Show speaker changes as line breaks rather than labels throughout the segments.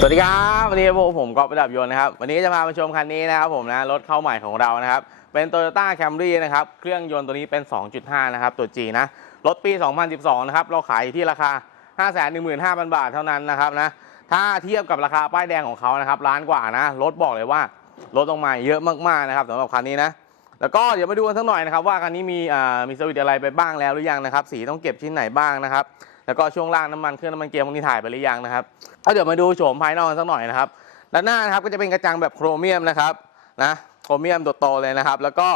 สวัสดีครับวันนี้พวกผมก็ประดับยนต์นะครับ วันนี้จะพามาชมคันนี้นะครับผมนะรถเข้าใหม่ของเรานะครับ เป็น Toyota Camry นะครับ เครื่องยนต์ตัวนี้เป็น 2.5 นะครับ ตัว G นะ รถปี 2012 นะครับ เราขายที่ราคา 515,000 บาทเท่านั้นนะครับนะ ถ้าเทียบกับราคาป้ายแดงของเขานะครับล้านกว่านะ รถบอกเลยว่าลดลงมาเยอะมากๆนะครับสำหรับคันนี้นะ แล้วก็เดี๋ยวมาดูกันสักหน่อยนะครับว่าคันนี้มีอ่ามีสวิตอะไรไปบ้างแล้วหรือยังนะครับ สีต้องเก็บชิ้นไหนบ้างนะครับ แล้วก็ช่วงล่างน้ำมันเครื่องน้ำมันเกียร์พวกนี้ถ่ายไปหรือยังนะครับเอาเดี๋ยวมาดูโฉมภายนอกกันสักหน่อยนะครับด้านหน้านะครับก็จะเป็นกระจังแบบโครเมียมนะครับนะโครเมียมโตๆเลยนะครับ แล้วก็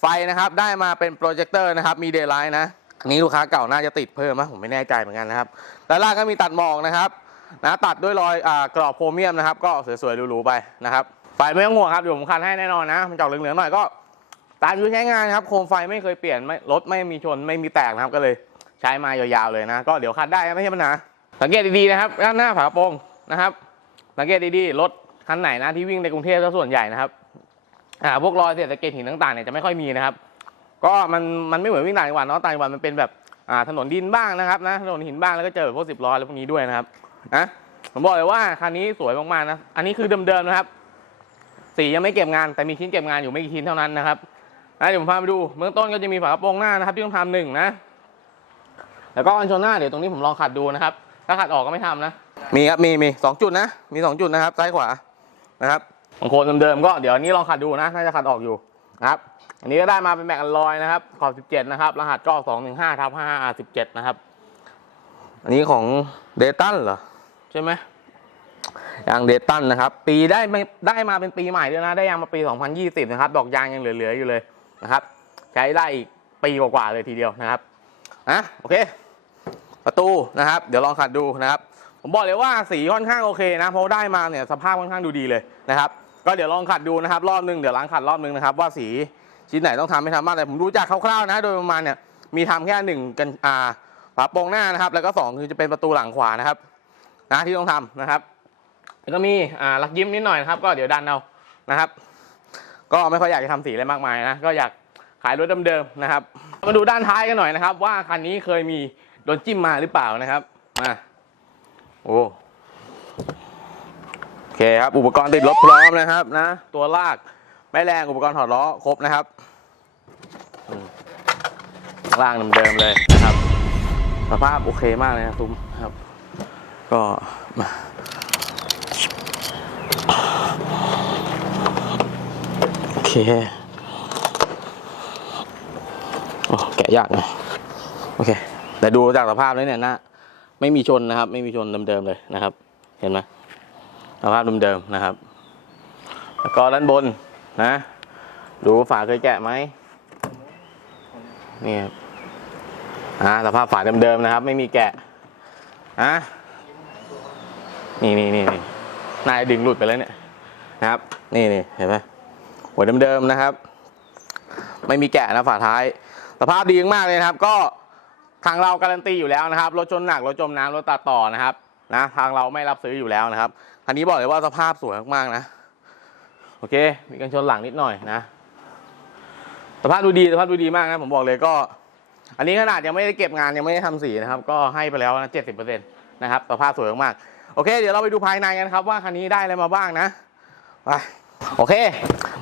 ไฟนะครับได้มาเป็นโปรเจคเตอร์นะครับมีเดย์ไลท์นะอันนี้ลูกค้าเก่าน่าจะติดเพิ่มมั้ยผมไม่แน่ใจเหมือนกันนะครับด้านล่างก็มีตัดหมอกนะครับนะตัดด้วยรอยอกรอบโครเมียมนะครับ ก็สวยๆหรูๆไปนะครับไฟไม่ต้องห่วงครับเดี๋ยวผมคันให้แน่นอนนะมันจอกเหลืองๆหน่อยก็ตามอายุใช้งานครับโคมไฟไม่เคยเปลี่ยนไม่รถไม่มีชนไม่มีแตกนะครับก็เลย ใช้มายาวๆเลยนะ ก็เดี๋ยวคัดได้ไม่ใช่ปัญหาสังเกตดีๆนะครับด้านหน้าฝากระโปรงนะครับ สังเกตดีๆรถคันไหนนะที่วิ่งในกรุงเทพซะส่วนใหญ่นะครับอ่าพวกรอยเศษสะเก็ดหินต่างๆเนี่ยจะไม่ค่อยมีนะครับ ก็มันมันไม่เหมือนวิ่งต่างจังหวัดเนาะต่างจังหวัดมันเป็นแบบอ่าถนนดินบ้างนะครับนะถนนหินบ้างแล้วก็เจอพวกสิบล้ออะไรพวกนี้ด้วยนะครับนะผมบอกเลยว่าคันนี้สวยมากๆนะอันนี้คือเดิมๆนะครับ สียังไม่เก็บงานแต่มีชิ้นเก็บงานอยู่ไม่กี่ชิ้นเท่านั้นนะครับนะเดี๋ยวผมพาไปดูเบื้องต้นก็จะมีฝากระโปรงหน้านะครับที่ต้องทำหนึ่งนะ แล้วก็อันชนหน้าเดี๋ยวตรงนี้ผมลองขัดดูนะครับ ถ้าขัดออกก็ไม่ทำนะ มีครับมีมีสองจุดนะ มีสองจุดนะครับซ้ายขวานะครับบางโคนเดิมๆก็เดี๋ยวอันนี้ลองขัดดูนะน่าจะขัดออกอยู่นะครับอันนี้ก็ได้มาเป็นแม็กอัลลอยนะครับขอบ17 นะครับ รหัสก็215ทับ5 17นะครับ อันนี้ของเดตันเหรอใช่ไหมยางเดตันนะครับ ปีได้ไม่ได้มาเป็นปีใหม่ด้วยนะ ได้ยางมาปี 2020 นะครับ ดอกยางยังเหลือๆอยู่เลยนะครับ ใช้ได้อีกปีกว่าๆเลยทีเดียวนะครับนะโอเค ประตูนะครับ เดี๋ยวลองขัดดูนะครับ ผมบอกเลยว่าสีค่อนข้างโอเคนะ เพราะได้มาเนี่ยสภาพค่อนข้างดูดีเลยนะครับ ก็เดี๋ยวลองขัดดูนะครับ รอบนึงเดี๋ยวล้างขัดรอบนึงนะครับว่าสีชิ้นไหนต้องทำไม่ทำบ้างแต่ผมดูจากคร่าวๆนะ โดยประมาณเนี่ยมีทำแค่หนึ่งกันอ่าฝาโปรงหน้านะครับ แล้วก็สองคือจะเป็นประตูหลังขวานะครับนะที่ต้องทำนะครับแล้วก็มีอ่าลักยิ้มนิดหน่อยนะครับ ก็เดี๋ยวดันเอานะครับ ก็ไม่ค่อยอยากจะทำสีอะไรมากมายนะก็อยากขายรถเดิมๆนะครับ มาดูด้านท้ายกันหน่อยนะครับ ว่าคันนี้เคยมี โดนจิ้มมาหรือเปล่านะครับมาโอ้โอเคครับ อุปกรณ์ติดรถพร้อมนะครับนะ ตัวลากแม่แรงอุปกรณ์ถอดล้อครบนะครับอืมข้างล่างเดิมๆเลยนะครับสภาพโอเคมากเลยนะซุ้มครับ ก็มาโอเคโอ้แกะยากหนะโอเค แต่ดูจากสภาพแล้วเนี่ยนะไม่มีชนนะครับ ไม่มีชนเดิมๆเลยนะครับ เห็นไหมสภาพเดิมๆนะครับ แล้วก็ด้านบนนะ ดูฝาเคยแกะไหมนี่ครับอ่าสภาพฝาเดิมๆนะครับ ไม่มีแกะอะนี่นี่นี่นี่นายดึงหลุดไปแล้วเนี่ยนะครับ นี่นี่เห็นไหมหัวเดิมๆนะครับ ไม่มีแกะนะฝาท้าย สภาพดีมากเลยนะครับ ก็ ทางเราการันตีอยู่แล้วนะครับรถชนหนักรถจมน้ำรถตัดต่อนะครับนะทางเราไม่รับซื้ออยู่แล้วนะครับคันนี้บอกเลยว่าสภาพสวยมากๆนะโอเค มีกันชนหลังนิดหน่อยนะสภาพดูดีสภาพดูดีมากนะผมบอกเลยก็ อันนี้ขนาดยังไม่ได้เก็บงานยังไม่ได้ทำสีนะครับ ก็ให้ไปแล้วนะเจ็ดสิบเปอร์เซ็นต์นะครับสภาพสวยมากๆโอเค เดี๋ยวเราไปดูภายในกันครับว่าคันนี้ได้อะไรมาบ้างนะไปโอเค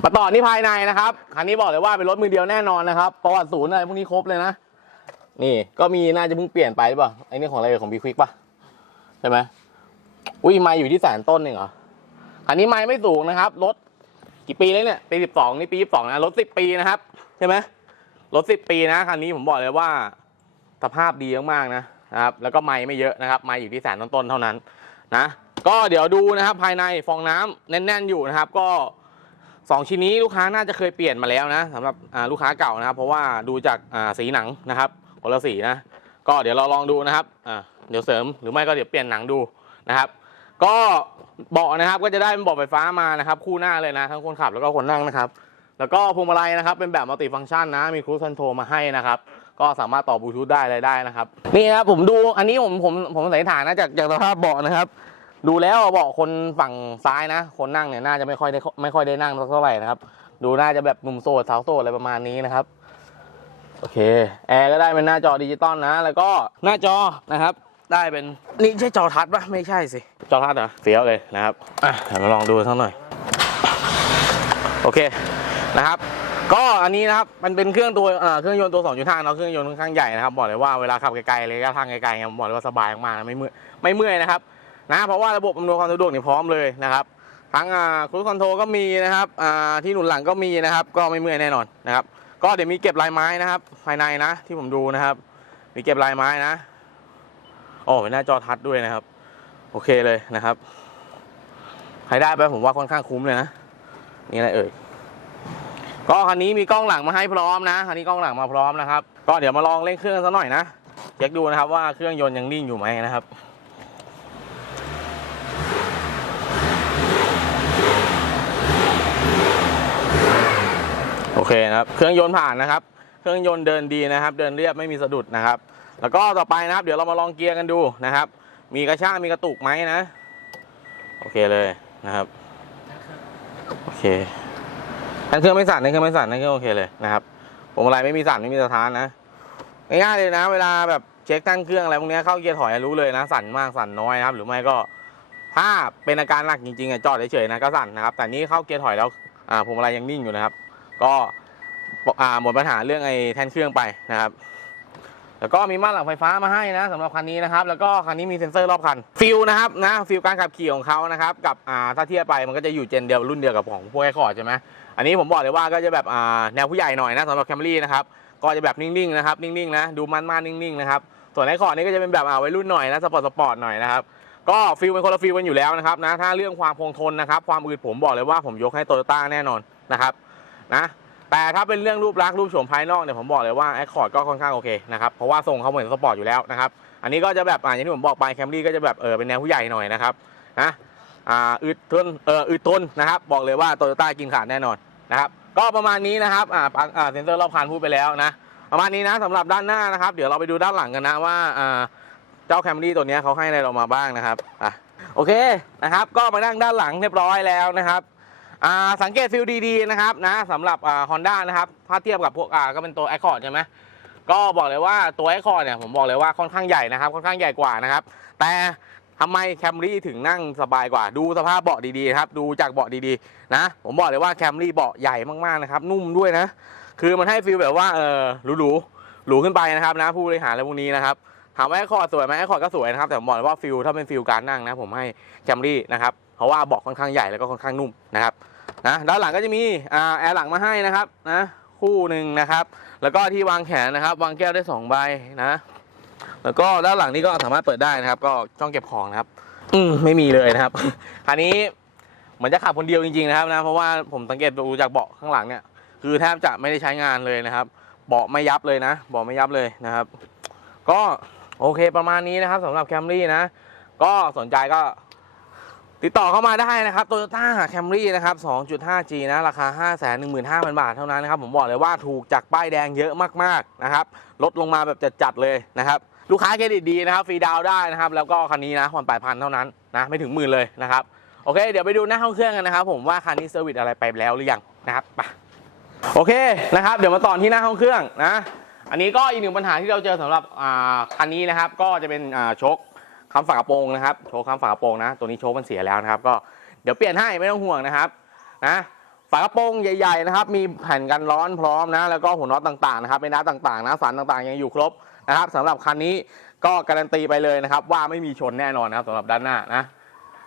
มาต่อที่ภายในนะครับ คันนี้บอกเลยว่าเป็นรถมือเดียวแน่นอนนะครับประวัติศูนย์อะไรพวกนี้ครบเลยนะ นี่ก็มีน่าจะเพิ่งเปลี่ยนไปหรือเปล่าไอ้นี่ของอะไรของบีควิกป่ะใช่ไหมอุ้ยไม้อยู่ที่แสนต้นเองเหรอคันนี้ไม้ไม่สูงนะครับรถกี่ปีแล้วเนี่ยปีสิบสองนี่ปีสิบสองนะรถสิบปีนะครับใช่ไหมรถสิบปีนะคันนี้ผมบอกเลยว่าสภาพดีมากๆนะนะครับ แล้วก็ไม้ไม่เยอะนะครับไม้อยู่ที่แสนต้นๆเท่านั้นนะก็เดี๋ยวดูนะครับภายในฟองน้ำแน่น ๆ อยู่นะครับ ก็สองชิ้นนี้ลูกค้าน่าจะเคยเปลี่ยนมาแล้วนะสำหรับลูกค้าเก่านะครับ เพราะว่าดูจากสีหนังนะครับ คนละสีนะ ก็เดี๋ยวเราลองดูนะครับอ่าเดี๋ยวเสริมหรือไม่ก็เดี๋ยวเปลี่ยนหนังดูนะครับ ก็เบาะนะครับก็จะได้เป็นเบาะไฟฟ้ามานะครับ คู่หน้าเลยนะทั้งคนขับแล้วก็คนนั่งนะครับ แล้วก็พวงมาลัยนะครับ เป็นแบบมัลติฟังก์ชันนะมีครู e คอนโทรมาให้นะครับก็สามารถต่อบลูทูธได้อะไรได้นะครับนี่นะครับผมดูอันนี้ผมผมผมสันนิษฐานนะจากจากสภาพเบาะนะครับ ดูแล้วเบาะคนฝั่งซ้ายนะ คนนั่งเนี่ยน่าจะไม่ค่อยได้ไม่ค่อยได้นั่งสักเท่าไหร่นะครับ ดูน่าจะแบบหนุ่มโสดสาวโสดอะไรประมาณนี้นะครับ โอเค แอร์ก็ได้เป็นหน้าจอดิจิตอลนะ แล้วก็หน้าจอนะครับ ได้เป็นนี่ใช่จอทัดปะไม่ใช่สิ จอทัดเหรอเฟี้ยวเลยนะครับ อะเดี๋ยวมาลองดูสักหน่อย โอเคนะครับ ก็อันนี้นะครับ มันเป็นเครื่องตัวเอ่อเครื่องยนต์ตัว 2.5เนาะ เครื่องยนต์ค่อนข้างใหญ่นะครับ บอกเลยว่าเวลาขับไกลๆเลยก็ทางไกลๆเนี่ยผมบอกเลยว่าสบายมากๆนะไม่เมื่อยไม่เมื่อยนะครับ นะ เพราะว่าระบบอำนวยความสะดวกนี่พร้อมเลยนะครับทั้งอ่าครูคอนโทรก็มีนะครับอ่าที่หนุนหลังก็มีนะครับ ก็ไม่เมื่อยแน่นอนนะครับ ก็เดี๋ยวมีเก็บลายไม้นะครับ ภายในนะ ที่ผมดูนะครับ มีเก็บลายไม้นะโอ้เป็นหน้าจอทัชด้วยนะครับ โอเคเลยนะครับใครได้ไปผมว่าค่อนข้างคุ้มเลยนะนี่อะไรเอ่ยก็คันนี้มีกล้องหลังมาให้พร้อมนะคันนี้กล้องหลังมาพร้อมนะครับ ก็เดี๋ยวมาลองเร่งเครื่องสักหน่อยนะเช็คดูนะครับว่าเครื่องยนต์ยังนิ่งอยู่ไหมนะครับ โอเคนะครับ เครื่องยนต์ผ่านนะครับ เครื่องยนต์เดินดีนะครับ เดินเรียบไม่มีสะดุดนะครับ แล้วก็ต่อไปนะครับ เดี๋ยวเรามาลองเกียร์กันดูนะครับ มีกระชากมีกระตุกไหมนะ โอเคเลยนะครับ โอเคนั่นเครื่องไม่สั่นนั่นเครื่องไม่สั่นนั่นเครื่องโอเคเลยนะครับผมอะไรไม่มีสั่นไม่มีสะท้านนะ ง่ายๆเลยนะ เวลาแบบเช็คตั้งเครื่องอะไรพวกเนี้ยเข้าเกียร์ถอยรู้เลยนะ สั่นมากสั่นน้อยนะครับ หรือไม่ก็ถ้าเป็นอาการหนักจริงๆอะจอดเฉยๆนะก็สั่นนะครับ แต่นี้เข้าเกียร์ถอยแล้วอ่าผมอะไรยังนิ่งอยู่นะครับ ก็หมดปัญหาเรื่องไอ้แทนเครื่องไปนะครับแล้วก็มีม่านหลังไฟฟ้ามาให้นะสำหรับคันนี้นะครับ แล้วก็คันนี้มีเซ็นเซอร์รอบคันฟิลนะครับนะฟิลการขับขี่ของเขานะครับกับอ่าถ้าเทียบไปมันก็จะอยู่เจนเดียวรุ่นเดียวกับของพวกไอคอร์ดใช่ไหมอันนี้ผมบอกเลยว่าก็จะแบบอ่าแนวผู้ใหญ่หน่อยนะสำหรับแคมรี่นะครับก็จะแบบนิ่งๆนะครับนิ่งๆนะดูมันๆนิ่งๆนะครับส่วนไอคอร์ดนี่ก็จะเป็นแบบอ่าวัยรุ่นหน่อยนะสปอร์ตสปอร์ตหน่อยนะครับก็ฟิลเป็นคนละฟิลกันอยู่แล้วนะครับนะถ้าเรื่องความคงทนนะครับความอืดผมบอกเลยว่าผมยกให้โตโยต้าแน่นอนนะครับ นะแต่ถ้าเป็นเรื่องรูปลักษณ์รูปโฉมภายนอกเนี่ยผมบอกเลยว่าไอคอร์ดก็ค่อนข้างโอเคนะครับเพราะว่าทรงเขาเหมือนสปอร์ตอยู่แล้วนะครับอันนี้ก็จะแบบอย่างที่ผมบอกไปแคมรี่ก็จะแบบเออเป็นแนวผู้ใหญ่หน่อยนะครับนะอ่าอึดทนเอออึดทนนะครับบอกเลยว่าโตโยต้ากินขาดแน่นอนนะครับก็ประมาณนี้นะครับอ่าเซ็นเซอร์รอบคันพูดไปแล้วนะประมาณนี้นะสำหรับด้านหน้านะครับ เดี๋ยวเราไปดูด้านหลังกันนะว่าอ่าเจ้าแคมรี่ตัวนี้เขาให้อะไรเรามาบ้างนะครับอะโอเคนะครับ ก็มานั่งด้านหลังเรียบร้อยแล้วนะครับ สังเกตฟิลดีๆนะครับนะสำหรับฮอนด้านะครับถ้าเทียบกับพวกก็เป็นตัว Accord ใช่ไหมก็บอกเลยว่าตัวไอคอนเนี่ยผมบอกเลยว่าค่อนข้างใหญ่นะครับค่อนข้างใหญ่กว่านะครับแต่ทำไมแคมรี่ถึงนั่งสบายกว่า ดูสภาพเบาะดีๆครับดูจากเบาะดีๆนะผมบอกเลยว่าแคมรี่เบาะใหญ่มากๆนะครับนุ่มด้วยนะคือมันให้ฟีลแบบว่าเออหรูๆหรูขึ้นไปนะครับนะผู้บริหารอะไรพวกนี้นะครับถามว่าไอคอร์ดสวยไหมไอคอร์ดก็สวยนะครับแต่ผมบอกเลยว่าฟิลถ้าเป็นฟิลการนั่งนะผมให้แคมรี่นะครับเพราะว่าเบาะค่อนข้างใหญ่แล้วก็ค่อนข้างนุ่มนะครับ นะด้านหลังก็จะมีอ่าแอร์หลังมาให้นะครับนะคู่หนึ่งนะครับ แล้วก็ที่วางแขนนะครับ วางแก้วได้สองใบนะ แล้วก็ด้านหลังนี้ก็สามารถเปิดได้นะครับ ก็ช่องเก็บของนะครับ อืมไม่มีเลยนะครับคันนี้เหมือนจะขับคนเดียวจริงๆนะครับนะเพราะว่าผมสังเกตดูจากเบาะข้างหลังเนี่ย คือแทบจะไม่ได้ใช้งานเลยนะครับเบาะไม่ยับเลยนะเบาะไม่ยับเลยนะครับ ก็โอเคประมาณนี้นะครับสำหรับแคมรี่นะ ก็สนใจก็ ติดต่อเข้ามาได้นะครับ Toyota Camry นะครับ 2.5G นะ ราคา 515,000 บาทเท่านั้นนะครับ ผมบอกเลยว่าถูกจากป้ายแดงเยอะมากๆนะครับ ลดลงมาแบบจัดๆเลยนะครับ ลูกค้าเครดิตดีนะครับ ฟรีดาวได้นะครับ แล้วก็คันนี้นะผ่อนปลายพันเท่านั้นนะ ไม่ถึงหมื่นเลยนะครับ โอเค เดี๋ยวไปดูหน้าห้องเครื่องกันนะครับ ผมว่าคันนี้เซอร์วิสอะไรไปแล้วหรือยังนะครับไปโอเคนะครับ เดี๋ยวมาต่อที่หน้าห้องเครื่องนะ อันนี้ก็อีกหนึ่งปัญหาที่เราเจอสำหรับอ่าคันนี้นะครับ ก็จะเป็นอ่าโชค คำฝากระโปรงนะครับ โชว์คำฝากระโปรงนะ ตัวนี้โชว์มันเสียแล้วนะครับ ก็เดี๋ยวเปลี่ยนให้ไม่ต้องห่วงนะครับ นะฝากระโปรงใหญ่ๆนะครับ มีแผ่นกันร้อนพร้อมนะ แล้วก็หัวน็อตต่างๆนะครับเป็นน็อตต่างๆนะสันต่างๆ ยังอยู่ครบนะครับสำหรับคันนี้ก็การันตีไปเลยนะครับ ว่าไม่มีชนแน่นอนนะครับสำหรับด้านหน้านะ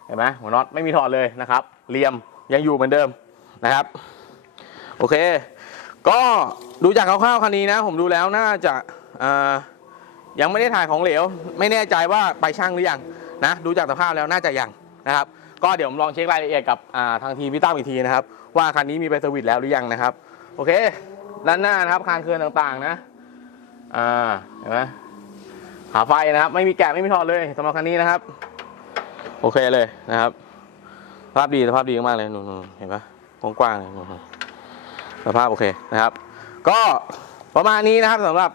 เห็นไหมหัวน็อตไม่มีถอดเลยนะครับเหลี่ยมยังอยู่เหมือนเดิมนะครับ โอเค ก็ดูจากคร่าวๆคันนี้นะ ผมดูแล้วน่าจะอ่า ยังไม่ได้ถ่ายของเหลว ไม่แน่ใจว่าไปช่างหรือยังนะดูจากสภาพแล้วน่าจะยังนะครับ ก็เดี๋ยวผมลองเช็ครายละเอียดกับทางทีมพี่ตั้มอีกทีนะครับ ว่าคันนี้มีไปสวิตแล้วหรือยังนะครับ โอเค ด้านหน้านะครับคานเคือนต่างๆนะอ่าเห็นไหมหาไฟนะครับ ไม่มีแกะไม่มีถอดเลยสำหรับคันนี้นะครับ โอเคเลยนะครับสภาพดีสภาพดีมากเลยนู่นเห็นปะกว้างๆเลยนู่นๆสภาพโอเคนะครับ ก็ประมาณนี้นะครับสำหรับ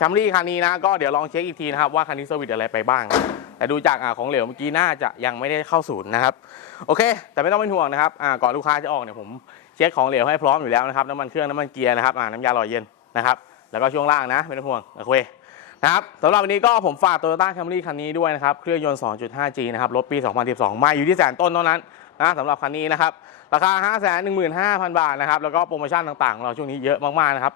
แคมรี่คันนี้นะก็เดี๋ยวลองเช็คอีกทีนะครับว่าคันนี้เซอร์วิสอะไรไปบ้าง แต่ดูจากอของเหลวเมื่อกี้น่าจะยังไม่ได้เข้าศูนย์นะครับโอเค แต่ไม่ต้องเป็นห่วงนะครับก่อนลูกค้าจะออกเนี่ยผมเช็คของเหลวให้พร้อมอยู่แล้วนะครับน้ำมันเครื่องน้ำมันเกียร์นะครับน้ำยาหล่อเย็นนะครับแล้วก็ช่วงล่างนะไม่ต้องห่วงโอเคนะครับสำหรับวันนี้ก็ผมฝาก Toyota Camry คันนี้ด้วยนะครับเครื่องยนต์ 2.5G นะครับรถปี 2012 มาอยู่ที่แสนต้นเท่านั้น นะสำหรับคันนี้นะครับ ราคา 515,000 บาทนะครับ แล้วก็โปรโมชั่นต่างๆของเราช่วงนี้เยอะมากๆนะครับ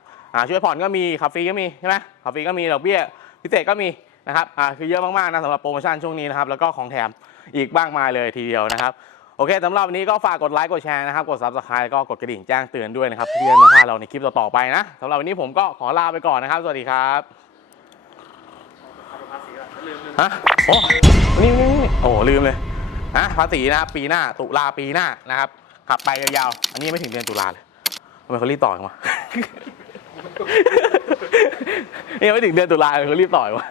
ช่วยผ่อนก็มีขับฟรีก็มีใช่ไหมขับฟรีก็มีดอกเบี้ยพิเศษก็มีนะครับคือเยอะมากๆนะสำหรับโปรโมชั่นช่วงนี้นะครับ แล้วก็ของแถมอีกมากมายเลยทีเดียวนะครับโอเคสำหรับวันนี้ก็ฝากกดไลค์กดแชร์นะครับ กด subscribe แล้วก็กดกระดิ่งแจ้งเตือนด้วยนะครับเพื่อไม่พาเราในคลิปต่อๆไปนะสำหรับวันนี้ผมก็ขอลาไปก่อนนะครับ สวัสดีครับฮะโอ้นี่นี่โอ้ลืมเลย นะภาษีนะครับปีหน้าตุลาปีหน้านะครับ ขับไปยาวๆ อันนี้ไม่ถึงเดือนตุลาเลยทำไมเขารีบต่อยมานี่ยไม่ถึงเดือนตุลาเลยเขารีบต่อยวะ